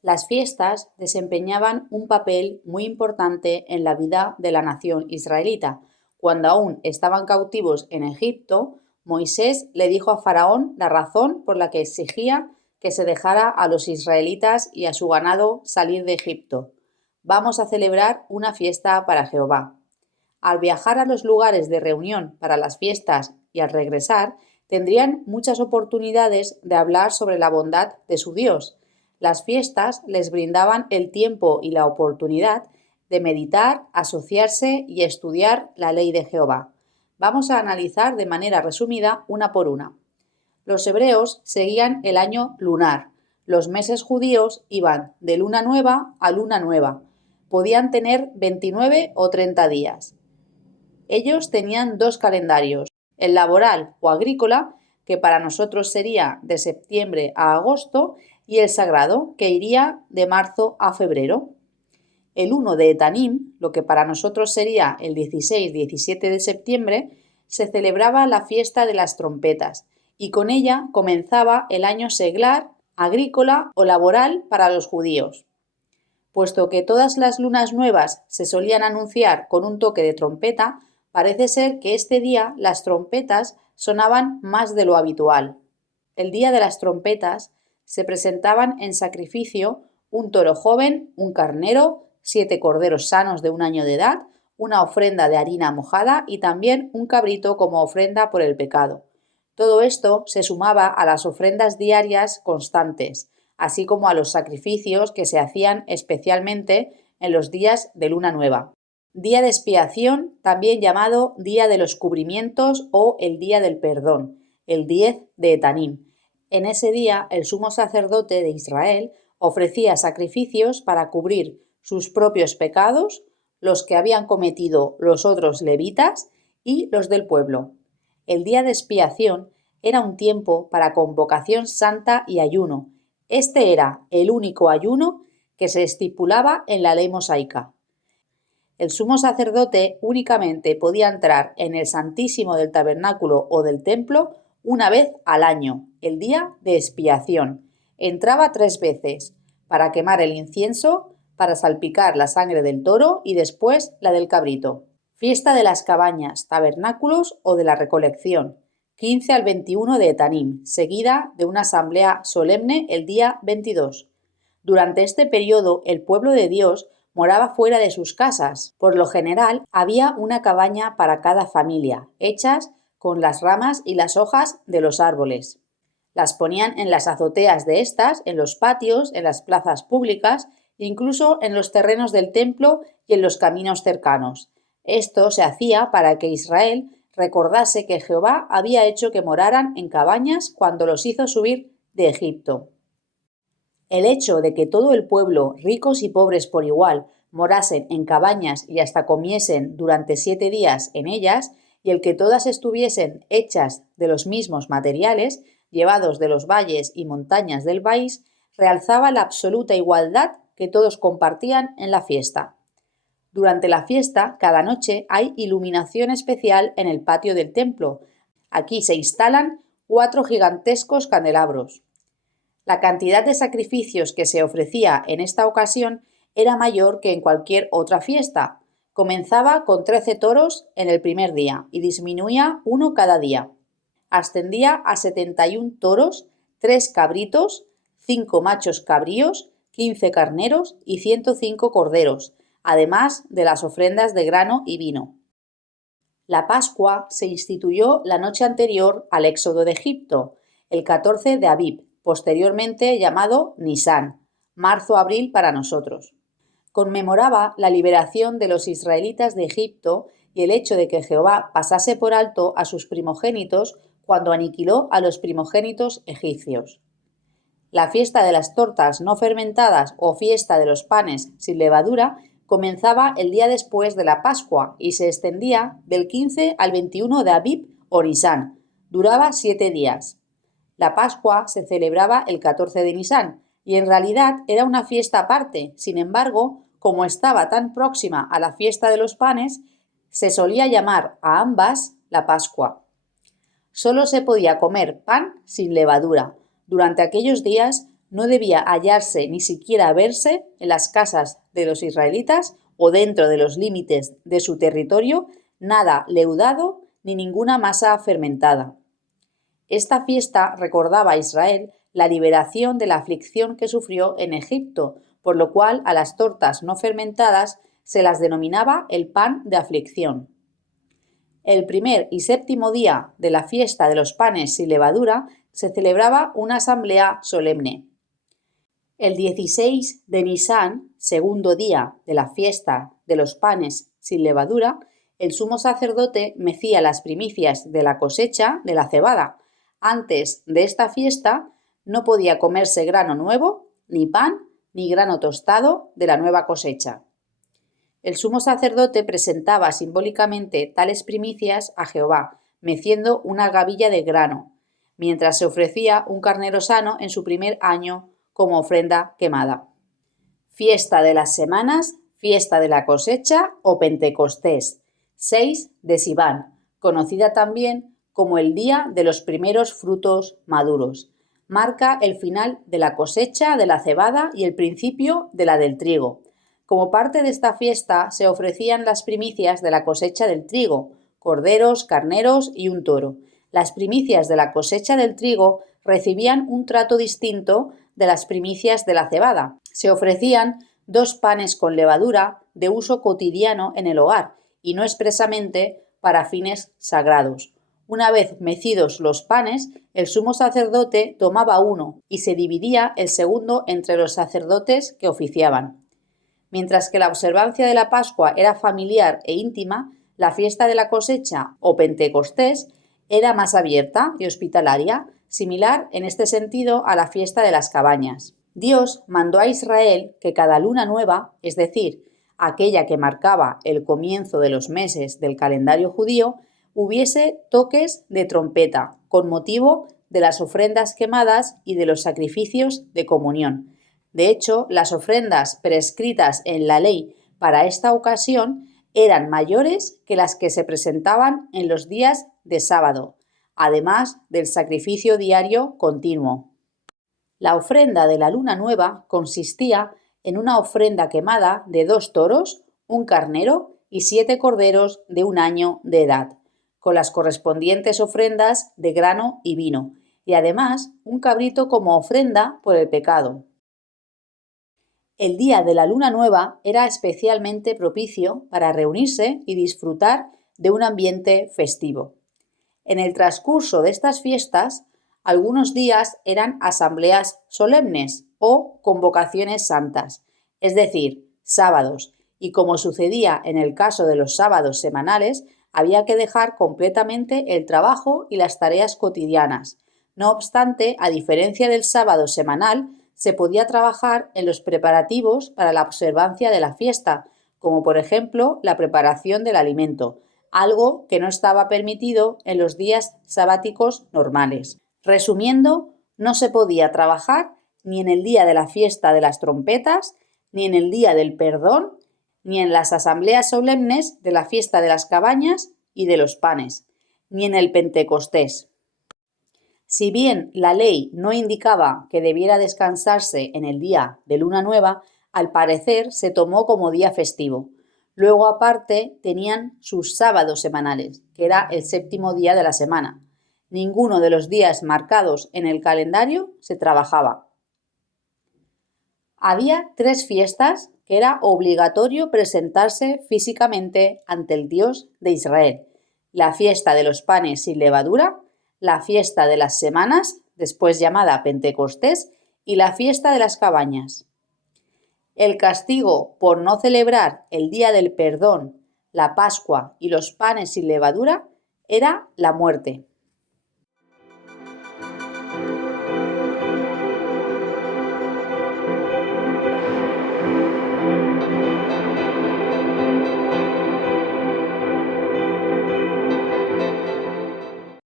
Las fiestas desempeñaban un papel muy importante en la vida de la nación israelita. Cuando aún estaban cautivos en Egipto, Moisés le dijo a Faraón la razón por la que exigía que se dejara a los israelitas y a su ganado salir de Egipto. Vamos a celebrar una fiesta para Jehová. Al viajar a los lugares de reunión para las fiestas y al regresar, tendrían muchas oportunidades de hablar sobre la bondad de su Dios. Las fiestas les brindaban el tiempo y la oportunidad de meditar, asociarse y estudiar la ley de Jehová. Vamos a analizar de manera resumida una por una. Los hebreos seguían el año lunar. Los meses judíos iban de luna nueva a luna nueva. Podían tener 29 o 30 días. Ellos tenían dos calendarios, el laboral o agrícola, que para nosotros sería de septiembre a agosto, y el sagrado, que iría de marzo a febrero. El 1 de Etanim, lo que para nosotros sería el 16-17 de septiembre, se celebraba la fiesta de las trompetas, y con ella comenzaba el año seglar, agrícola o laboral para los judíos. Puesto que todas las lunas nuevas se solían anunciar con un toque de trompeta, parece ser que este día las trompetas sonaban más de lo habitual. El día de las trompetas se presentaban en sacrificio un toro joven, un carnero, 7 corderos sanos de 1 año de edad, una ofrenda de harina mojada y también un cabrito como ofrenda por el pecado. Todo esto se sumaba a las ofrendas diarias constantes, así como a los sacrificios que se hacían especialmente en los días de luna nueva. Día de expiación, también llamado Día de los Cubrimientos o el Día del Perdón, el 10 de Etanim. En ese día el sumo sacerdote de Israel ofrecía sacrificios para cubrir sus propios pecados, los que habían cometido los otros levitas y los del pueblo. El día de expiación era un tiempo para convocación santa y ayuno. Este era el único ayuno que se estipulaba en la ley mosaica. El sumo sacerdote únicamente podía entrar en el Santísimo del Tabernáculo o del templo una vez al año, el día de expiación. Entraba 3 veces, para quemar el incienso, para salpicar la sangre del toro y después la del cabrito. Fiesta de las cabañas, tabernáculos o de la recolección, 15 al 21 de Etanim, seguida de una asamblea solemne el día 22. Durante este periodo el pueblo de Dios moraba fuera de sus casas. Por lo general, había una cabaña para cada familia, hechas con las ramas y las hojas de los árboles. Las ponían en las azoteas de estas, en los patios, en las plazas públicas, incluso en los terrenos del templo y en los caminos cercanos. Esto se hacía para que Israel recordase que Jehová había hecho que moraran en cabañas cuando los hizo subir de Egipto. El hecho de que todo el pueblo, ricos y pobres por igual, morasen en cabañas y hasta comiesen durante 7 días en ellas, y el que todas estuviesen hechas de los mismos materiales, llevados de los valles y montañas del país, realzaba la absoluta igualdad que todos compartían en la fiesta. Durante la fiesta, cada noche hay iluminación especial en el patio del templo. Aquí se instalan 4 gigantescos candelabros. La cantidad de sacrificios que se ofrecía en esta ocasión era mayor que en cualquier otra fiesta. Comenzaba con 13 toros en el primer día y disminuía uno cada día. Ascendía a 71 toros, 3 cabritos, 5 machos cabríos, 15 carneros y 105 corderos, además de las ofrendas de grano y vino. La Pascua se instituyó la noche anterior al éxodo de Egipto, el 14 de Abib, posteriormente llamado Nisán, marzo-abril para nosotros. Conmemoraba la liberación de los israelitas de Egipto y el hecho de que Jehová pasase por alto a sus primogénitos cuando aniquiló a los primogénitos egipcios. La fiesta de las tortas no fermentadas o fiesta de los panes sin levadura comenzaba el día después de la Pascua y se extendía del 15 al 21 de Abib o Nisán. Duraba 7 días. La Pascua se celebraba el 14 de Nisán y en realidad era una fiesta aparte. Sin embargo, como estaba tan próxima a la fiesta de los panes, se solía llamar a ambas la Pascua. Solo se podía comer pan sin levadura. Durante aquellos días no debía hallarse ni siquiera verse en las casas de los israelitas o dentro de los límites de su territorio nada leudado ni ninguna masa fermentada. Esta fiesta recordaba a Israel la liberación de la aflicción que sufrió en Egipto, por lo cual a las tortas no fermentadas se las denominaba el pan de aflicción. El primer y séptimo día de la fiesta de los panes sin levadura se celebraba una asamblea solemne. El 16 de Nisán, segundo día de la fiesta de los panes sin levadura, el sumo sacerdote mecía las primicias de la cosecha de la cebada. Antes de esta fiesta no podía comerse grano nuevo, ni pan, ni grano tostado de la nueva cosecha. El sumo sacerdote presentaba simbólicamente tales primicias a Jehová, meciendo una gavilla de grano, mientras se ofrecía un carnero sano en su primer año como ofrenda quemada. Fiesta de las semanas, fiesta de la cosecha o Pentecostés, 6 de Siván, conocida también como el día de los primeros frutos maduros. Marca el final de la cosecha de la cebada y el principio de la del trigo. Como parte de esta fiesta se ofrecían las primicias de la cosecha del trigo, corderos, carneros y un toro. Las primicias de la cosecha del trigo recibían un trato distinto de las primicias de la cebada. Se ofrecían 2 panes con levadura de uso cotidiano en el hogar y no expresamente para fines sagrados. Una vez mecidos los panes, el sumo sacerdote tomaba uno y se dividía el segundo entre los sacerdotes que oficiaban. Mientras que la observancia de la Pascua era familiar e íntima, la fiesta de la cosecha o Pentecostés era más abierta y hospitalaria, similar en este sentido a la fiesta de las cabañas. Dios mandó a Israel que cada luna nueva, es decir, aquella que marcaba el comienzo de los meses del calendario judío, hubiese toques de trompeta con motivo de las ofrendas quemadas y de los sacrificios de comunión. De hecho, las ofrendas prescritas en la ley para esta ocasión eran mayores que las que se presentaban en los días de sábado, además del sacrificio diario continuo. La ofrenda de la luna nueva consistía en una ofrenda quemada de 2 toros, un carnero y 7 corderos de 1 año de edad, con las correspondientes ofrendas de grano y vino, y además un cabrito como ofrenda por el pecado. El día de la luna nueva era especialmente propicio para reunirse y disfrutar de un ambiente festivo. En el transcurso de estas fiestas, algunos días eran asambleas solemnes o convocaciones santas, es decir, sábados, y como sucedía en el caso de los sábados semanales, había que dejar completamente el trabajo y las tareas cotidianas. No obstante, a diferencia del sábado semanal, se podía trabajar en los preparativos para la observancia de la fiesta, como por ejemplo la preparación del alimento, algo que no estaba permitido en los días sabáticos normales. Resumiendo, no se podía trabajar ni en el día de la fiesta de las trompetas, ni en el día del perdón, ni en las asambleas solemnes de la fiesta de las cabañas y de los panes, ni en el Pentecostés. Si bien la ley no indicaba que debiera descansarse en el día de luna nueva, al parecer se tomó como día festivo. Luego, aparte, tenían sus sábados semanales, que era el 7º día de la semana. Ninguno de los días marcados en el calendario se trabajaba. Había 3 fiestas que era obligatorio presentarse físicamente ante el Dios de Israel: la fiesta de los panes sin levadura, la fiesta de las semanas, después llamada Pentecostés, y la fiesta de las cabañas. El castigo por no celebrar el día del perdón, la Pascua y los panes sin levadura era la muerte.